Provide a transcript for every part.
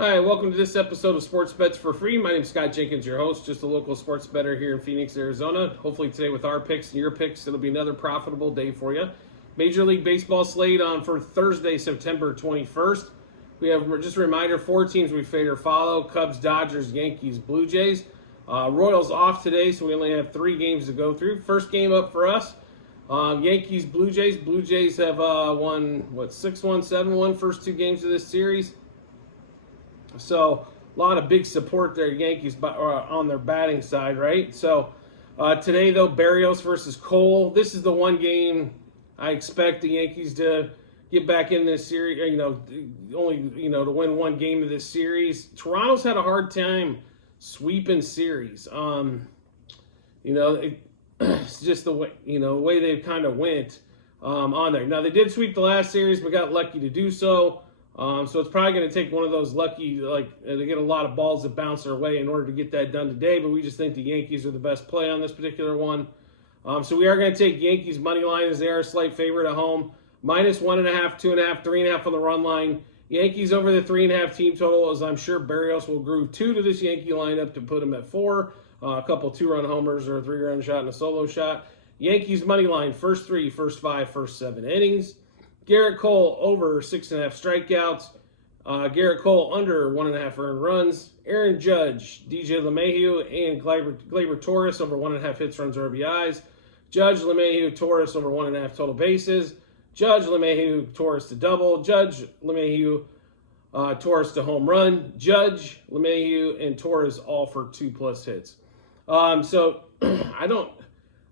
Hi, welcome to this episode of Sports Bets for Free. My name is Scott Jenkins, your host, just a local sports bettor here in Phoenix, Arizona. Hopefully today with our picks and your picks, it'll be another profitable day for you. Major League Baseball slate on for Thursday, September 21st. We have, just a reminder, 4 teams we favor follow: Cubs, Dodgers, Yankees, Blue Jays. Royals off today, so we only have 3 games to go through. First game up for us, Yankees, Blue Jays. Blue Jays have won, 6-1, 7-1 first 2 games of this series. So a lot of big support there, Yankees on their batting side, right? So today, though, Barrios versus Cole. This is the one game I expect the Yankees to get back in this series, to win one game of this series. Toronto's had a hard time sweeping series. It's just the way, the way they kind of went on there. Now, they did sweep the last series, but got lucky to do so. So it's probably going to take one of those lucky, they get a lot of balls that bounce their way in order to get that done today. But we just think the Yankees are the best play on this particular one. So we are going to take Yankees money line as they are a slight favorite at home. -1.5, 2.5, 3.5 on the run line. Yankees over the 3.5 team total, as I'm sure Barrios will groove 2 to this Yankee lineup to put them at 4. A couple 2-run homers or a 3-run shot and a solo shot. Yankees money line, first 3, first 5, first 7 innings. Garrett Cole over 6.5 strikeouts. Garrett Cole under 1.5 earned runs. Aaron Judge, DJ LeMahieu, and Gleyber Torres over 1.5 hits, runs, RBIs. Judge, LeMahieu, Torres over 1.5 total bases. Judge, LeMahieu, Torres to double. Judge, LeMahieu, Torres to home run. Judge, LeMahieu, and Torres all for 2+ hits.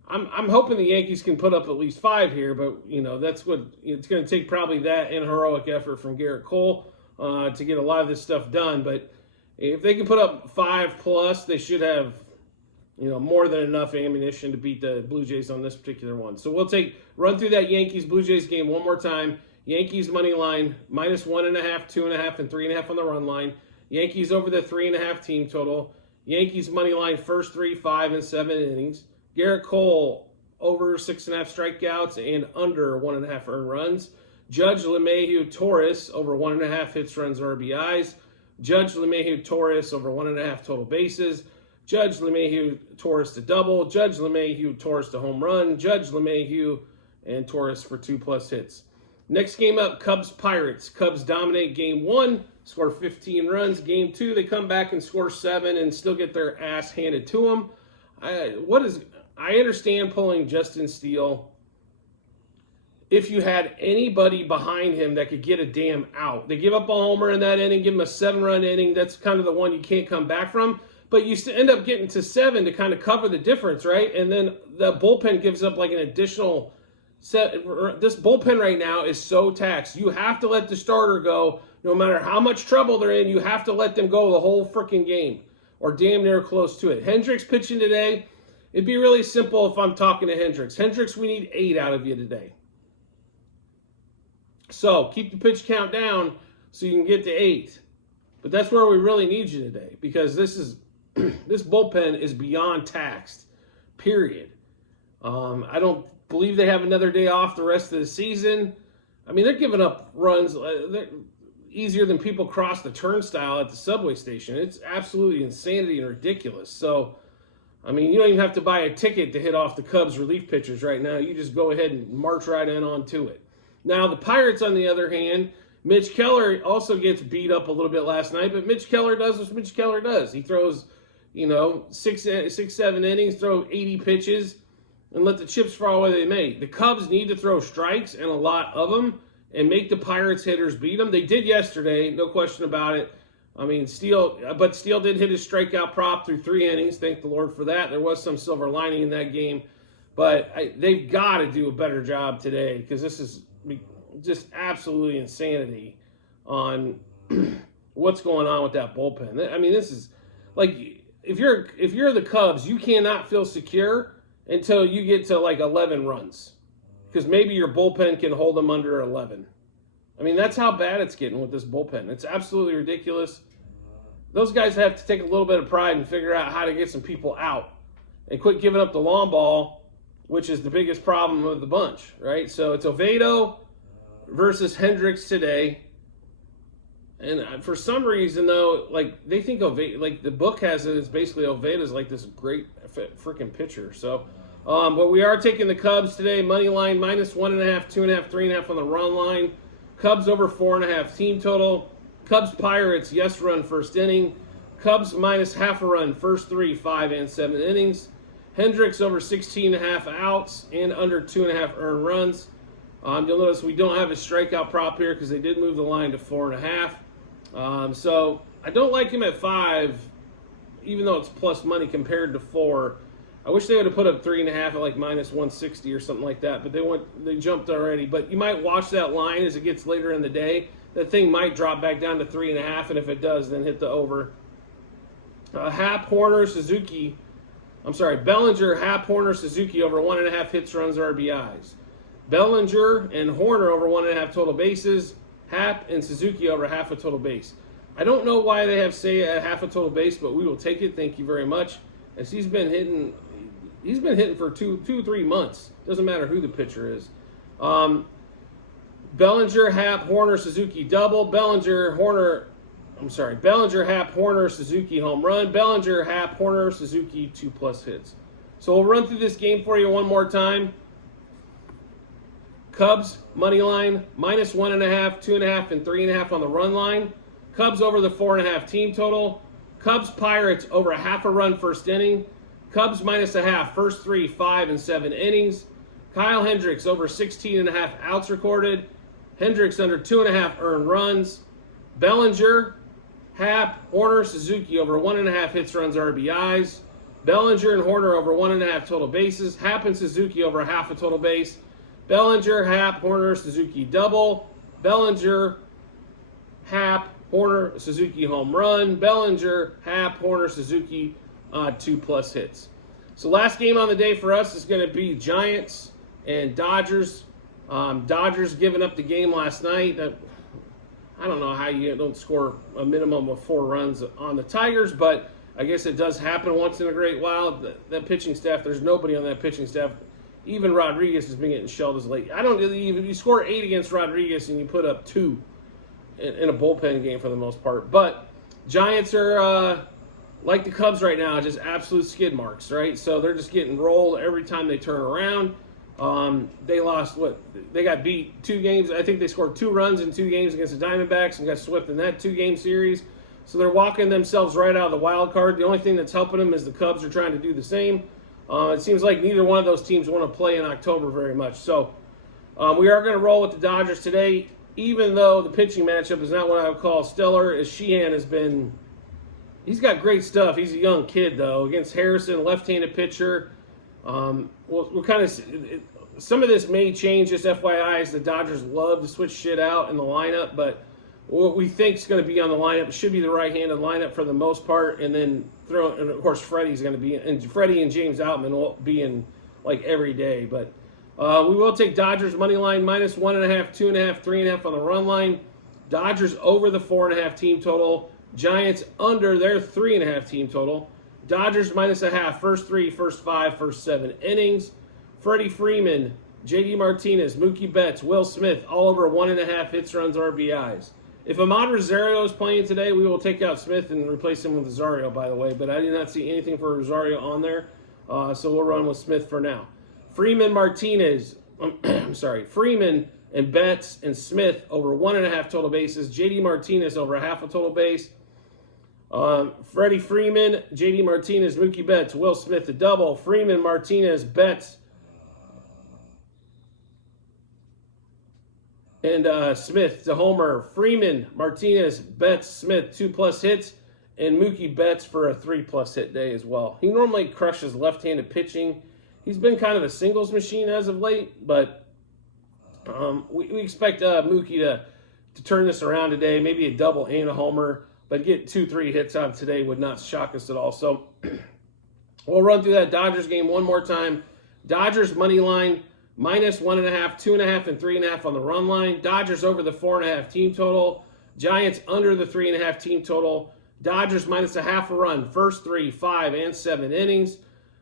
I'm hoping the Yankees can put up at least 5 here, but that's what it's going to take, probably that and heroic effort from Garrett Cole to get a lot of this stuff done. But if they can put up 5+, they should have more than enough ammunition to beat the Blue Jays on this particular one. So we'll run through that Yankees Blue Jays game one more time. Yankees money line -1.5, 2.5, and 3.5 on the run line. Yankees over the 3.5 team total. Yankees money line first 3, 5, and 7 innings. Garrett Cole over 6.5 strikeouts and under 1.5 earned runs. Judge, LeMahieu, Torres over 1.5 hits, runs, RBIs. Judge, LeMahieu, Torres over 1.5 total bases. Judge, LeMahieu, Torres to double. Judge, LeMahieu, Torres to home run. Judge, LeMahieu, and Torres for 2+ hits. Next game up, Cubs Pirates. Cubs dominate game 1, score 15 runs. Game 2, they come back and score 7 and still get their ass handed to them. I understand pulling Justin Steele if you had anybody behind him that could get a damn out. They give up a homer in that inning, give him a 7-run inning. That's kind of the one you can't come back from. But you end up getting to 7 to kind of cover the difference, right? And then the bullpen gives up like an additional set. This bullpen right now is so taxed. You have to let the starter go no matter how much trouble they're in. You have to let them go the whole freaking game or damn near close to it. Hendricks pitching today. It'd be really simple if I'm talking to Hendricks. Hendricks, we need 8 out of you today. So keep the pitch count down so you can get to 8. But that's where we really need you today, because this bullpen is beyond taxed, period. I don't believe they have another day off the rest of the season. I mean, they're giving up runs they're easier than people cross the turnstile at the subway station. It's absolutely insanity and ridiculous. So, I mean, you don't even have to buy a ticket to hit off the Cubs relief pitchers right now. You just go ahead and march right in onto it. Now, the Pirates, on the other hand, Mitch Keller also gets beat up a little bit last night, but Mitch Keller does what Mitch Keller does. He throws, 6-7 innings, throw 80 pitches, and let the chips fall where they may. The Cubs need to throw strikes, and a lot of them, and make the Pirates hitters beat them. They did yesterday, no question about it. I mean, Steele did hit his strikeout prop through 3 innings. Thank the Lord for that. There was some silver lining in that game. But they've got to do a better job today, because this is just absolutely insanity on what's going on with that bullpen. I mean, this is like, if you're the Cubs, you cannot feel secure until you get to like 11 runs, because maybe your bullpen can hold them under 11. I mean, that's how bad it's getting with this bullpen. It's absolutely ridiculous. Those guys have to take a little bit of pride and figure out how to get some people out and quit giving up the long ball, which is the biggest problem of the bunch, right? So it's Oviedo versus Hendricks today. And for some reason, though, like they think Oveda, like the book has it, it's basically Oveda's like this great freaking pitcher. So, but we are taking the Cubs today. Money line -1.5, 2.5, 3.5 on the run line. Cubs over 4.5 team total. Cubs Pirates, yes run first inning. Cubs -0.5 a run first 3, 5, and 7 innings. Hendricks over 16.5 outs and under 2.5 earned runs. You'll notice we don't have a strikeout prop here because they did move the line to 4.5. So I don't like him at 5, even though it's plus money compared to 4. I wish they would have put up 3.5 at like -160 or something like that, but they jumped already. But you might watch that line as it gets later in the day. That thing might drop back down to 3.5, and if it does, then hit the over. Happ, Horner, Suzuki. I'm sorry, Bellinger, Happ, Horner, Suzuki over 1.5 hits, runs, RBIs. Bellinger and Horner over 1.5 total bases. Happ and Suzuki over half a total base. I don't know why they have say at half a total base, but we will take it. Thank you very much. As he's been hitting for 3 months. Doesn't matter who the pitcher is. Bellinger, Happ, Horner, Suzuki double. Bellinger, Happ, Horner, Suzuki home run. Bellinger, Happ, Horner, Suzuki 2+ hits. So we'll run through this game for you one more time. Cubs, money line, -1.5, 2.5, and 3.5 on the run line. Cubs over the 4.5 team total. Cubs, Pirates over 0.5 a run first inning. Cubs -0.5 first 3, 5, and 7 innings. Kyle Hendricks over 16.5 outs recorded. Hendricks under 2.5 earned runs. Bellinger, Happ, Horner, Suzuki over 1.5 hits, runs, RBIs. Bellinger and Horner over 1.5 total bases. Happ and Suzuki over half a total base. Bellinger, Happ, Horner, Suzuki double. Bellinger, Happ, Horner, Suzuki home run. Bellinger, Happ, Horner, Suzuki 2+ hits. So last game on the day for us is going to be Giants and Dodgers. Dodgers giving up the game last night. I don't know how you don't score a minimum of 4 runs on the Tigers, but I guess it does happen once in a great while. That pitching staff, there's nobody on that pitching staff. Even Rodriguez has been getting shelled as late. I don't really even, you score 8 against Rodriguez and you put up 2 in a bullpen game for the most part. But Giants are like the Cubs right now, just absolute skid marks, right? So they're just getting rolled every time they turn around. They lost they got beat 2 games. I think they scored 2 runs in 2 games against the Diamondbacks and got swept in that 2-game series. So they're walking themselves right out of the wild card. The only thing that's helping them is the Cubs are trying to do the same. It seems like neither one of those teams want to play in October very much. So we are going to roll with the Dodgers today, even though the pitching matchup is not what I would call stellar, as Sheehan has been. He's got great stuff. He's a young kid, though. Against Harrison, left-handed pitcher. We'll kind of some of this may change, just FYI, as the Dodgers love to switch shit out in the lineup, but what we think is going to be on the lineup should be the right-handed lineup for the most part, and then and of course Freddie's going to be, and Freddie and James Outman will be in like every day. But we will take Dodgers money line -1.5, 2.5, 3.5 on the run line. Dodgers over the 4.5 team total. Giants under their 3.5 team total. Dodgers -0.5 first 3, first 5, first 7 innings. Freddie Freeman, J.D. Martinez, Mookie Betts, Will Smith, all over 1.5 hits, runs, RBIs. If Ahmad Rosario is playing today, we will take out Smith and replace him with Rosario, by the way. But I did not see anything for Rosario on there, so we'll run with Smith for now. Freeman, Martinez, Freeman and Betts and Smith over 1.5 total bases. J.D. Martinez over half a total base. Freddie Freeman, J.D. Martinez, Mookie Betts, Will Smith the double. Freeman, Martinez, Betts, and Smith to homer. Freeman, Martinez, Betts, Smith 2+ hits, and Mookie Betts for a 3+ hit day as well. He normally crushes left-handed pitching. He's been kind of a singles machine as of late, but we expect Mookie to turn this around today. Maybe a double and a homer, but get 2-3 hits out of today would not shock us at all. So we'll run through that Dodgers game one more time. Dodgers money line -1.5, 2.5, and 3.5 on the run line. Dodgers over the 4.5 team total. Giants under the 3.5 team total. Dodgers -0.5 a run, first 3, 5, and 7 innings.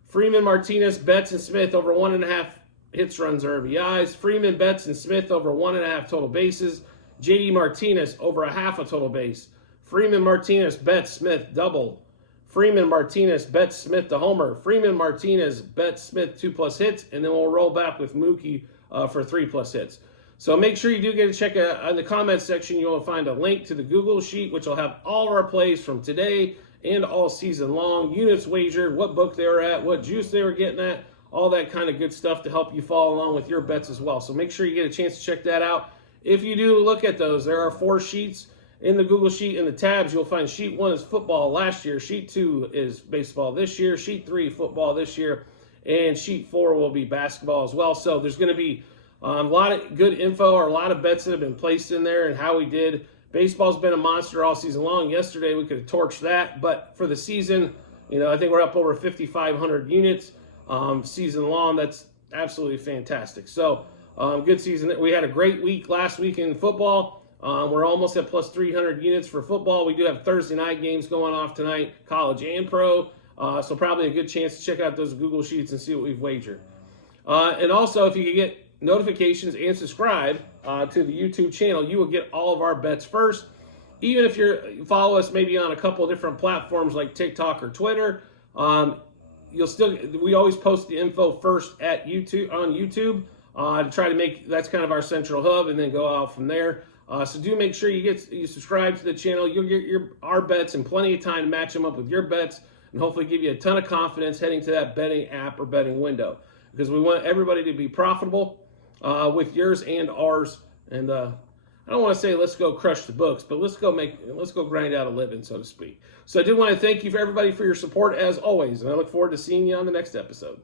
Freeman, Martinez, Betts, and Smith over 1.5 hits, runs, RBIs. Freeman, Betts, and Smith over 1.5 total bases. JD Martinez over a half a total base. Freeman Martinez, Betts Smith, double. Freeman Martinez, Betts Smith to homer. Freeman Martinez, Betts Smith, 2+ hits. And then we'll roll back with Mookie for 3+ hits. So make sure you do get to check out in the comments section. You will find a link to the Google Sheet, which will have all of our plays from today and all season long. Units wagered, what book they were at, what juice they were getting at, all that kind of good stuff to help you follow along with your bets as well. So make sure you get a chance to check that out. If you do look at those, there are 4 sheets in the Google Sheet. In the tabs, you'll find sheet 1 is football last year, sheet 2 is baseball this year, sheet 3 football this year, and sheet 4 will be basketball as well. So there's going to be a lot of good info or a lot of bets that have been placed in there and how we did. Baseball's been a monster all season long. Yesterday we could have torched that, but for the season, I think we're up over 5,500 units season long. That's absolutely fantastic. So good season. We had a great week last week in football. We're almost at plus 300 units for football. We do have Thursday night games going off tonight, college and pro. So probably a good chance to check out those Google Sheets and see what we've wagered. And also, if you could get notifications and subscribe to the YouTube channel, you will get all of our bets first. Even if you follow us maybe on a couple of different platforms like TikTok or Twitter, we always post the info first at YouTube on YouTube to try to make that's kind of our central hub, and then go out from there. So do make sure you subscribe to the channel. You'll get our bets and plenty of time to match them up with your bets, and hopefully give you a ton of confidence heading to that betting app or betting window, because we want everybody to be profitable with yours and ours. And I don't want to say let's go crush the books, but let's go grind out a living, so to speak. So I do want to thank you for everybody for your support as always, and I look forward to seeing you on the next episode.